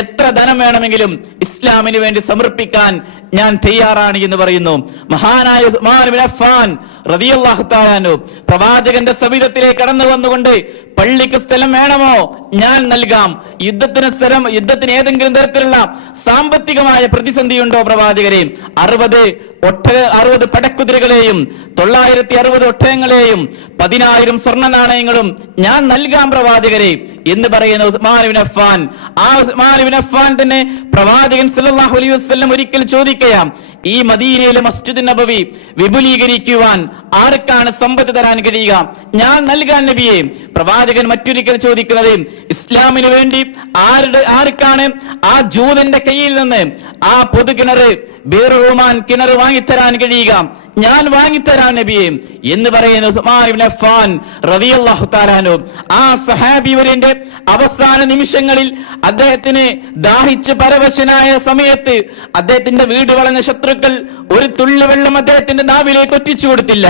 എത്ര ധനം വേണമെങ്കിലും ഇസ്ലാമിന് വേണ്ടി സമർപ്പിക്കാൻ ഞാൻ തയ്യാറാണ് എന്ന് പറയുന്നു. മഹാനായ ഉസ്മാൻ ഇബ്നു അഫ്ഫാൻ റളിയല്ലാഹു തആല അൻഹു പ്രവാചകന്റെ സവിധത്തിലേക്ക് കടന്നു വന്നുകൊണ്ട് പള്ളിക്ക് സ്ഥലം വേണമോ, ഞാൻ നൽകാം. യുദ്ധത്തിന് ഏതെങ്കിലും തരത്തിലുള്ള സാമ്പത്തികമായ പ്രതിസന്ധിയുണ്ടോ പ്രവാചകരെ? 60 പടക്കുതിരകളെയും 960 ഒട്ടകങ്ങളെയും 10,000 സ്വർണ്ണ നാണയങ്ങളും ഞാൻ നൽകാം പ്രവാചകരെ എന്ന് പറയുന്ന ഉസ്മാൻ ഇബ്നു അഫ്ഫാൻ. ആ ഉസ്മാൻ ഇബ്നു അഫ്ഫാൻ തന്നെ പ്രവാചകൻ സല്ലല്ലാഹു അലൈഹി വസല്ലം ഒരിക്കൽ ചോദിക്കുകയാണ്, ഈ മദീനയിലെ മസ്ജിദ് നബവി വിപുലീകരിക്കുവാൻ ആർക്കാണ് സമ്പത്ത് തരാൻ കഴിയുക? ഞാൻ നൽകാൻ നബിയെ. പ്രവാചകൻ മറ്റൊരിക്കൽ ചോദിക്കുന്നത്, ഇസ്ലാമിന് വേണ്ടി ആർക്കാണ് ആ ജൂതന്റെ കയ്യിൽ നിന്ന് ആ പൊതു കിണറ് ബീറുമാൻ കിണർ വാങ്ങിത്തരാൻ കഴിയുക? ഞാൻ വാങ്ങിത്തരാൻ നബിയെ എന്ന് പറയുന്ന ഉസ്മാൻ ഇബ്നു അഫ്ഫാൻ റളിയല്ലാഹു തആല അൻഹു. ആ സഹാബിവര്യന്റെ അവസാന നിമിഷങ്ങളിൽ അദ്ദേഹത്തിന് ദാഹിച്ച് പരവശനായ സമയത്ത് അദ്ദേഹത്തിന്റെ വീട് വളഞ്ഞ ശത്രുക്കൾ ഒരു തുള്ളി വെള്ളം അദ്ദേഹത്തിന്റെ നാവിലേക്ക് ഒറ്റിച്ചു കൊടുത്തില്ല.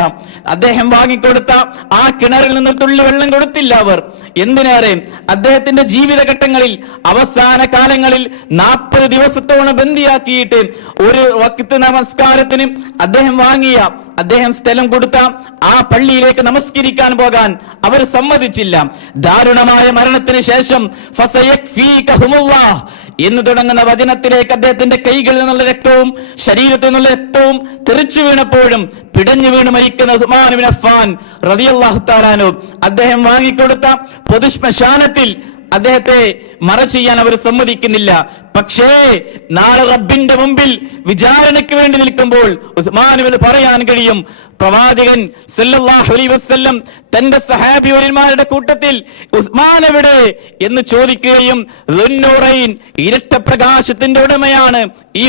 അദ്ദേഹം വാങ്ങിക്കൊടുത്ത ആ കിണറിൽ നിന്ന് തുള്ളി വെള്ളം കൊടുത്തില്ല അവർ. എന്തിനേറെ അദ്ദേഹത്തിന്റെ ജീവിതഘട്ടങ്ങളിൽ അവസാന കാലങ്ങളിൽ 40 ദിവസത്തോളം ബന്ദിയാക്കിയിട്ട് ഒരു വഖ്ത് നമസ്കാരത്തിന് അദ്ദേഹം സ്ഥലം കൊടുത്ത ആ പള്ളിയിലേക്ക് നമസ്കരിക്കാൻ പോകാൻ അവർ സമ്മതിച്ചില്ല. ദാരുണമായ മരണത്തിന് ശേഷം ഫസയക്ഫീകഹുമുല്ലാഹ് എന്ന് തുടങ്ങുന്ന വചനത്തിലേക്ക് അദ്ദേഹത്തിന്റെ കൈകളിൽ നിന്നുള്ള രക്തവും ശരീരത്തിൽ നിന്നുള്ള രക്തവും തെറിച്ചു വീണപ്പോഴും പിടഞ്ഞു വീണ് മരിക്കുന്ന ഉസ്മാൻ ഇബ്നു അഫ്ഫാൻ റളിയല്ലാഹു തആല അൻഹു അദ്ദേഹം വാങ്ങിക്കൊടുത്ത പൊതുശ്മശാനത്തിൽ അദ്ദേഹത്തെ മറ ചെയ്യാൻ അവർ സമ്മതിക്കുന്നില്ല. പക്ഷേ നാളെ റബ്ബിന്റെ മുമ്പിൽ വിചാരണയ്ക്ക് വേണ്ടി നിൽക്കുമ്പോൾ ഉസ്മാനുവിന് പറയാൻ കഴിയും, പ്രവാചകൻ സല്ലല്ലാഹു അലൈഹി വസല്ലം തന്റെ സഹാബിവര്യന്മാരുടെ കൂട്ടത്തിൽ ഉസ്മാൻ എവിടെ എന്ന് ചോദിക്കുകയും ദുന്നൂറൈൻ ഇരട്ട പ്രകാശത്തിന്റെ ഉടമയാണ് ഈ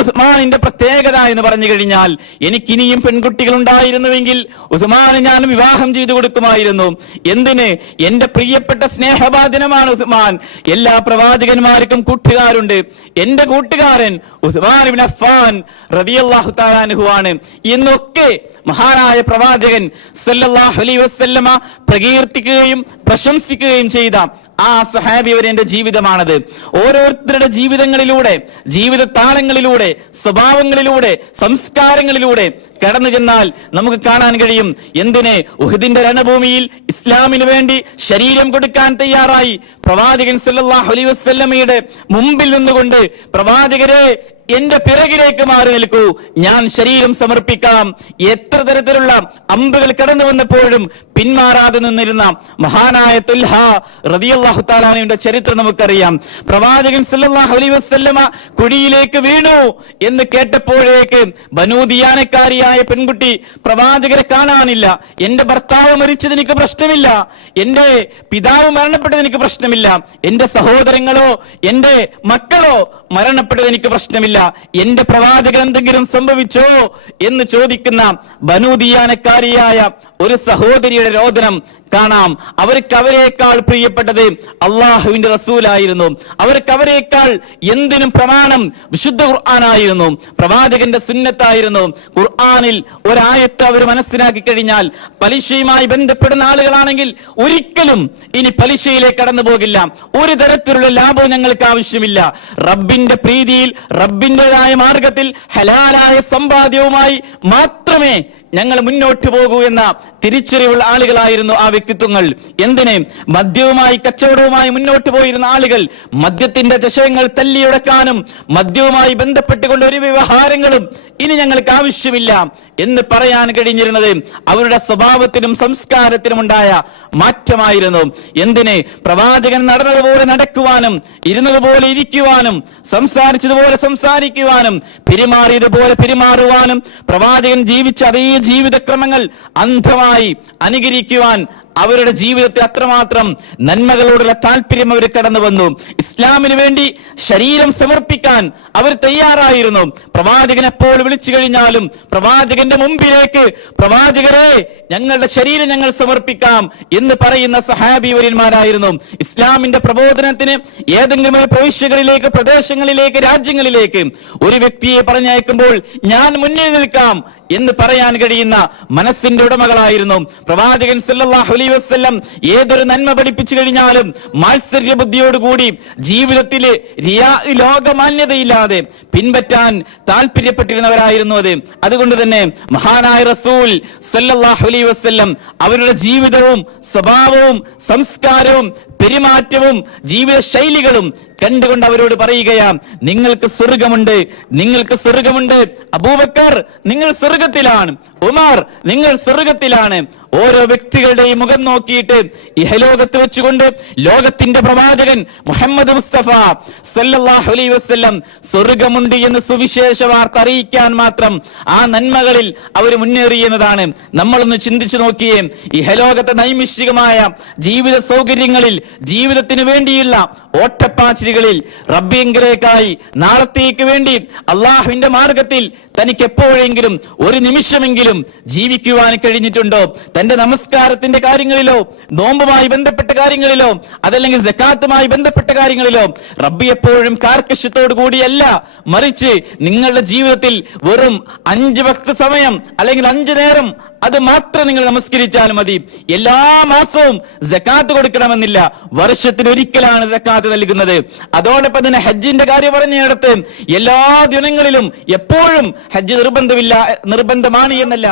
ഉസ്മാനിന്റെ പ്രത്യേകത എന്ന് പറഞ്ഞു കഴിഞ്ഞാൽ, എനിക്കിനിയും പെൺകുട്ടികൾ ഉണ്ടായിരുന്നുവെങ്കിൽ ഉസ്മാനെ ഞാൻ വിവാഹം ചെയ്തു കൊടുക്കുമായിരുന്നു. എന്തിന്? എന്റെ പ്രിയപ്പെട്ട സ്നേഹഭാജനമാണ് ഉസ്മാൻ. എല്ലാ പ്രവാചകന്മാർക്കും കൂട്ടുകാരുണ്ട്. എന്റെ കൂട്ടുകാരൻ ഉസ്മാൻ ഇബ്നു അഫ്ഫാൻ റളിയല്ലാഹു തആല അൻഹു ആണ് എന്നൊക്കെ മഹാനായ പ്രവാചകൻ സല്ലല്ലാഹു അലൈഹി വസല്ലമ പ്രകീർത്തിക്കുകയും പ്രശംസിക്കുകയും ചെയ്ത ആ സഹാബിവര്യന്റെ ജീവിതമാണത്. ഓരോരുത്തരുടെ ജീവിതങ്ങളിലൂടെ, ജീവിത താളങ്ങളിലൂടെ, സ്വഭാവങ്ങളിലൂടെ, സംസ്കാരങ്ങളിലൂടെ കടന്നു ചെന്നാൽ നമുക്ക് കാണാൻ കഴിയും. എന്തിന്? ഉഹദിന്റെ രണഭൂമിയിൽ ഇസ്ലാമിന് വേണ്ടി ശരീരം കൊടുക്കാൻ തയ്യാറായി പ്രവാചകൻ സല്ലല്ലാഹു അലൈഹി വസല്ലമയുടെ മുമ്പിൽ നിന്നുകൊണ്ട്, പ്രവാചകരെ എന്റെ പിറകിലേക്ക് മാറി നിൽക്കൂ, ഞാൻ ശരീരം സമർപ്പിക്കാം. എത്ര തരത്തിലുള്ള അമ്പുകൾ കടന്നു വന്നപ്പോഴും പിന്മാറാതെ നിന്നിരുന്ന മഹാനായ തുൽഹ റളിയല്ലാഹു തആല അൻഹുവിന്റെ ചരിത്രം നമുക്കറിയാം. പ്രവാചകൻ സല്ലല്ലാഹു അലൈഹി വസല്ലമ കുഴിയിലേക്ക് വീണു എന്ന് കേട്ടപ്പോഴേക്ക് ബനൂ ദിയാനക്കാരിയായ പെൺകുട്ടി പ്രവാചകരെ കാണാനില്ല. എന്റെ ഭർത്താവ് മരിച്ചത് എനിക്ക് പ്രശ്നമില്ല, എന്റെ പിതാവ് മരണപ്പെട്ടത് എനിക്ക് പ്രശ്നമില്ല, എന്റെ സഹോദരങ്ങളോ എന്റെ മക്കളോ മരണപ്പെട്ടത് എനിക്ക് പ്രശ്നമില്ല, എന്റെ പ്രവാചകൻ എന്തെങ്കിലും സംഭവിച്ചോ എന്ന് ചോദിക്കുന്ന ബനൂ ദിയാനക്കാരിയായ ഒരു സഹോദരിയുടെ രോദനം കാണാം. അവർക്ക് അവരെക്കാൾ പ്രിയപ്പെട്ടത് അള്ളാഹുവിന്റെ റസൂലായിരുന്നു. അവർക്ക് അവരെക്കാൾ എന്തിനും പ്രമാണം വിശുദ്ധ ഖുർആനായിരുന്നു, പ്രവാചകന്റെ സുന്നത്തായിരുന്നു. ഖുർആനിൽ ഒരായത്ത് അവർ മനസ്സിലാക്കി കഴിഞ്ഞാൽ, പലിശയുമായി ബന്ധപ്പെടുന്ന ആളുകളാണെങ്കിൽ ഒരിക്കലും ഇനി പലിശയിലേക്ക് കടന്നു പോകില്ല. ഒരു തരത്തിലുള്ള ലാഭവും ഞങ്ങൾക്ക് ആവശ്യമില്ല. റബ്ബിന്റെ പ്രീതിയിൽ, റബ്ബിന്റേതായ മാർഗത്തിൽ ഹലാലായ സമ്പാദ്യവുമായി മാത്രമേ ഞങ്ങൾ മുന്നോട്ട് പോകൂ എന്ന തിരിച്ചറിവുള്ള ആളുകളായിരുന്നു ആ വ്യക്തിത്വങ്ങൾ. എന്തിന്? മദ്യവുമായി, കച്ചവടവുമായി മുന്നോട്ട് പോയിരുന്ന ആളുകൾ മദ്യത്തിന്റെ ചശയങ്ങൾ തല്ലിയുടക്കാനും മദ്യവുമായി ബന്ധപ്പെട്ടുകൊണ്ട് ഒരു വ്യവഹാരങ്ങളും ഇനി ഞങ്ങൾക്ക് ആവശ്യമില്ല എന്ന് പറയാൻ കഴിഞ്ഞിരുന്നത് അവരുടെ സ്വഭാവത്തിനും സംസ്കാരത്തിനും ഉണ്ടായ മാറ്റമായിരുന്നു. എന്തിന്? പ്രവാചകൻ നടന്നതുപോലെ നടക്കുവാനും, ഇരുന്നതുപോലെ ഇരിക്കുവാനും, സംസാരിച്ചതുപോലെ സംസാരിക്കുവാനും, പെരുമാറിയതുപോലെ പെരുമാറുവാനും, പ്രവാചകൻ ജീവിച്ച അതേ ജീവിതക്രമങ്ങൾ അന്ധമായി അനുകരിക്കുവാൻ അവരുടെ ജീവിതത്തിൽ അത്രമാത്രം നന്മകളോടുള്ള താല്പര്യം അവർ കടന്നു വന്നു. ഇസ്ലാമിന് വേണ്ടി ശരീരം സമർപ്പിക്കാൻ അവർ തയ്യാറായിരുന്നു. പ്രവാചകൻ എപ്പോൾ വിളിച്ചു കഴിഞ്ഞാലും പ്രവാചകന്റെ മുമ്പിലേക്ക് പ്രവാചകരെ ഞങ്ങളുടെ ശരീരം ഞങ്ങൾ സമർപ്പിക്കാം എന്ന് പറയുന്ന സഹാബിവര്യന്മാരായിരുന്നു. ഇസ്ലാമിന്റെ പ്രബോധനത്തിന് ഏതെങ്കിലും ഒരു പ്രവിശ്യകളിലേക്ക്, പ്രദേശങ്ങളിലേക്ക്, രാജ്യങ്ങളിലേക്ക് ഒരു വ്യക്തിയെ പറഞ്ഞയക്കുമ്പോൾ ഞാൻ മുന്നിൽ നിൽക്കാം എന്ന് പറയാൻ കഴിയുന്ന മനസ്സിന്റെ ഉടമകളായിരുന്നു. പ്രവാചകൻ സല്ലല്ലാഹു അലൈഹി വസല്ലം ഏതൊരു നന്മ പഠിപ്പിച്ചു കഴിഞ്ഞാലും മാത്സര്യ ബുദ്ധിയോടുകൂടി ജീവിതത്തില് ലോകമാന്യതയില്ലാതെ പിൻപറ്റാൻ താല്പര്യപ്പെട്ടിരുന്നവരായിരുന്നു അത്. അതുകൊണ്ട് തന്നെ മഹാനായ റസൂൽ സല്ലല്ലാഹു അലൈഹി വസല്ലം അവരുടെ ജീവിതവും സ്വഭാവവും സംസ്കാരവും പെരുമാറ്റവും ജീവിത ശൈലികളും കണ്ടുകൊണ്ട് അവരോട് പറയുകയാ, നിങ്ങൾക്ക് സ്വർഗമുണ്ട്, നിങ്ങൾക്ക് സ്വർഗമുണ്ട്. അബൂബക്കർ നിങ്ങൾ സ്വർഗത്തിലാണ്, ഉമർ നിങ്ങൾ സ്വർഗത്തിലാണ്. ഓരോ വ്യക്തികളുടെയും മുഖം നോക്കിയിട്ട് ഇഹലോകത്ത് വെച്ചുകൊണ്ട് ലോകത്തിന്റെ പ്രവാചകൻ മുഹമ്മദ് മുസ്തഫ സല്ലല്ലാഹു അലൈഹി വസല്ലം സ്വർഗമുണ്ട് എന്ന് സുവിശേഷ വാർത്ത അറിയിക്കാൻ മാത്രം ആ നന്മകളിൽ അവർ മുന്നേറിയെന്നതാണ്. നമ്മളൊന്ന് ചിന്തിച്ചു നോക്കിയേ, ഇഹലോകത്തെ നൈമിഷികമായ ജീവിത സൗകര്യങ്ങളിൽ, ജീവിതത്തിന് വേണ്ടിയുള്ള ഓട്ടപ്പാച്ചിലുകളിൽ റബ്ബിങ്കലേക്കായി നാളത്തേക്ക് വേണ്ടി അള്ളാഹുവിന്റെ മാർഗത്തിൽ തനിക്ക് എപ്പോഴെങ്കിലും ഒരു നിമിഷമെങ്കിലും ജീവിക്കുവാൻ കഴിഞ്ഞിട്ടുണ്ടോ? തന്റെ നമസ്കാരത്തിന്റെ കാര്യങ്ങളിലോ, നോമ്പുമായി ബന്ധപ്പെട്ട കാര്യങ്ങളിലോ, അതല്ലെങ്കിൽ സക്കാത്തുമായി ബന്ധപ്പെട്ട കാര്യങ്ങളിലോ റബ്ബി എപ്പോഴും കാർക്കശ്യത്തോടു കൂടിയല്ല, മറിച്ച് നിങ്ങളുടെ ജീവിതത്തിൽ വെറും 5 വക്ത് സമയം അല്ലെങ്കിൽ 5 നേരം അത് മാത്രം നിങ്ങൾ നമസ്കരിച്ചാൽ മതി. എല്ലാ മാസവും സക്കാത്ത് കൊടുക്കണമെന്നില്ല, വർഷത്തിലൊരിക്കലാണ് സക്കാത്ത് നൽകുന്നത്. അതോടൊപ്പം തന്നെ ഹജ്ജിന്റെ കാര്യം പറഞ്ഞിടത്ത് എല്ലാ ദിനങ്ങളിലും എപ്പോഴും ഹജ്ജ് നിർബന്ധമാണ് എന്നല്ല,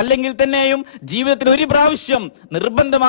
അല്ലെങ്കിൽ തന്നെയും ജീവിതത്തിൽ ഒരു പ്രാവശ്യം നിർബന്ധമാണ്